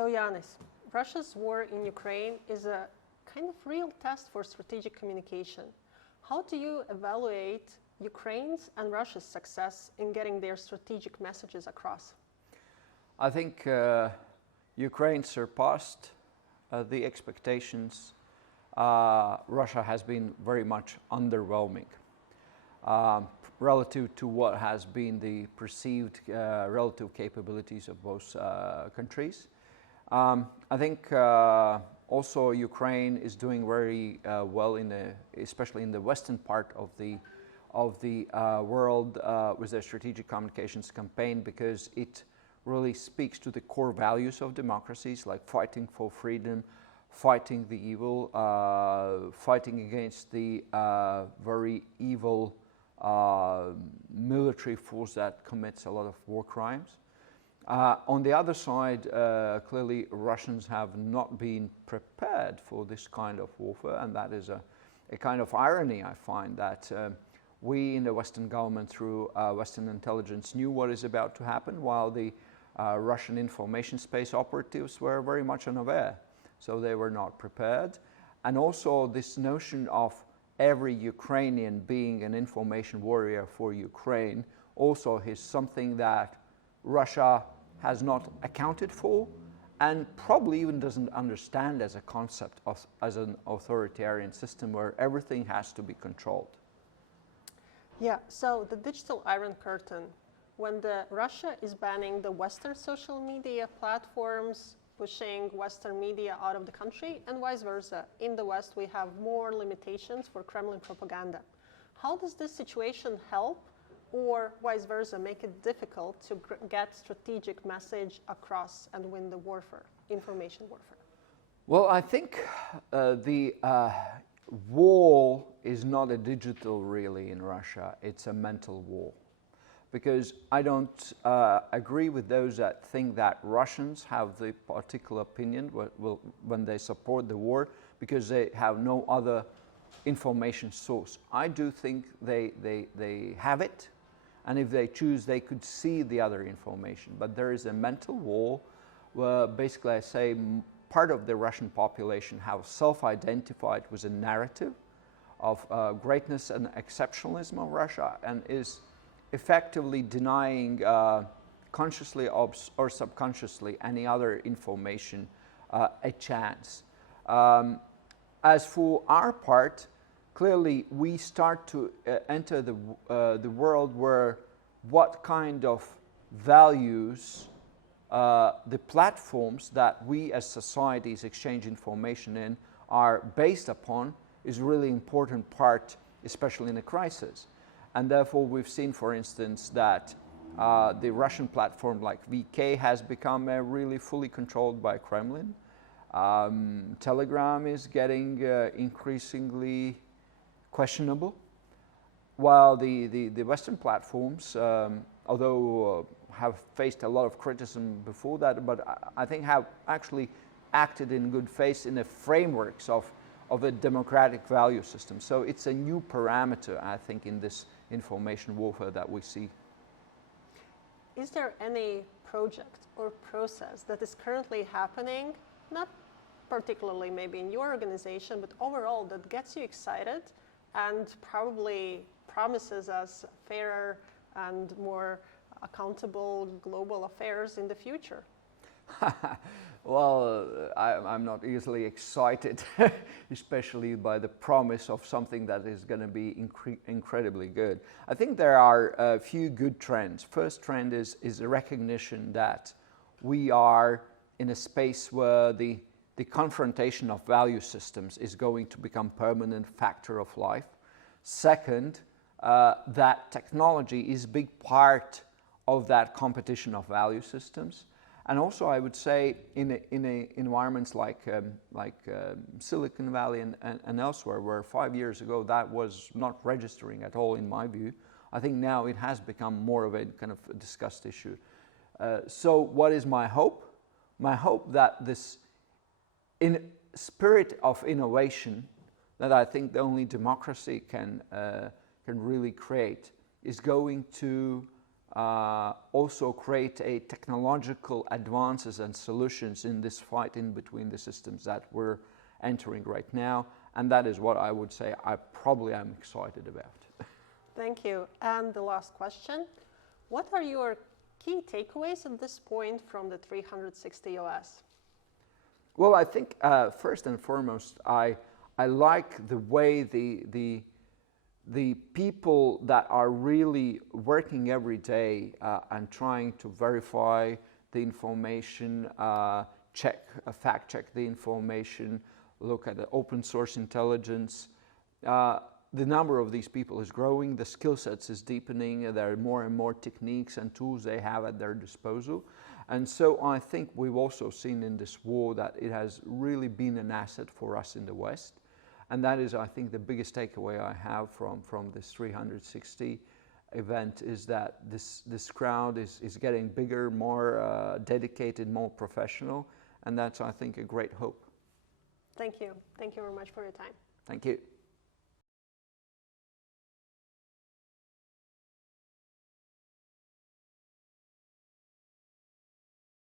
So, Janis, Russia's war in Ukraine is a kind of real test for strategic communication. How do you evaluate Ukraine's and Russia's success in getting their strategic messages across? I think Ukraine surpassed the expectations. Russia has been very much underwhelming relative to what has been the perceived relative capabilities of both countries. I think also Ukraine is doing very well especially in the western part of the world with their strategic communications campaign, because it really speaks to the core values of democracies, like fighting for freedom, fighting the evil, fighting against the very evil military force that commits a lot of war crimes. On the other side, clearly Russians have not been prepared for this kind of warfare, and that is a kind of irony, I find, that we in the Western government through Western intelligence knew what is about to happen, while the Russian information space operatives were very much unaware. So they were not prepared. And also this notion of every Ukrainian being an information warrior for Ukraine also is something that Russia has not accounted for, and probably even doesn't understand as a concept as an authoritarian system where everything has to be controlled. Yeah, so the digital Iron Curtain, when Russia is banning the Western social media platforms, pushing Western media out of the country, and vice versa. In the West, we have more limitations for Kremlin propaganda. How does this situation help, or vice versa, make it difficult to get strategic message across and win the warfare, information warfare? Well, I think the war is not a digital really in Russia, it's a mental war. Because I don't agree with those that think that Russians have the particular opinion when they support the war because they have no other information source. I do think they have it, and if they choose, they could see the other information. But there is a mental war where basically I say part of the Russian population have self-identified with a narrative of greatness and exceptionalism of Russia, and is effectively denying consciously or subconsciously any other information a chance. As for our part, clearly we start to enter the world where what kind of values the platforms that we as societies exchange information in are based upon is really important part, especially in a crisis. And therefore we've seen, for instance, that the Russian platform like VK has become really fully controlled by Kremlin. Telegram is getting increasingly questionable, while the Western platforms, although have faced a lot of criticism before that, but I think have actually acted in good faith in the frameworks of a democratic value system. So it's a new parameter, I think, in this information warfare that we see. Is there any project or process that is currently happening, not particularly maybe in your organization, but overall, that gets you excited and probably promises us fairer and more accountable global affairs in the future? Well, I'm not easily excited, especially by the promise of something that is going to be incredibly good. I think there are a few good trends. First trend is a recognition that we are in a space where the confrontation of value systems is going to become permanent factor of life. Second, that technology is a big part of that competition of value systems. And also, I would say, in environments like Silicon Valley and elsewhere, where 5 years ago that was not registering at all, in my view, I think now it has become more of a kind of a discussed issue. So what is my hope? My hope that this spirit of innovation that I think only democracy can really create is going to also create a technological advances and solutions in this fight in between the systems that we're entering right now. And that is what I would say I probably am excited about. Thank you. And the last question, what are your key takeaways at this point from the 360 OS? Well, I think first and foremost, I like the way the people that are really working every day and trying to verify the information, fact check the information, look at the open source intelligence. The number of these people is growing, the skill sets is deepening, there are more and more techniques and tools they have at their disposal. And so I think we've also seen in this war that it has really been an asset for us in the West. And that is, I think, the biggest takeaway I have from this 360 event is that this crowd is getting bigger, more dedicated, more professional. And that's, I think, a great hope. Thank you. Thank you very much for your time. Thank you.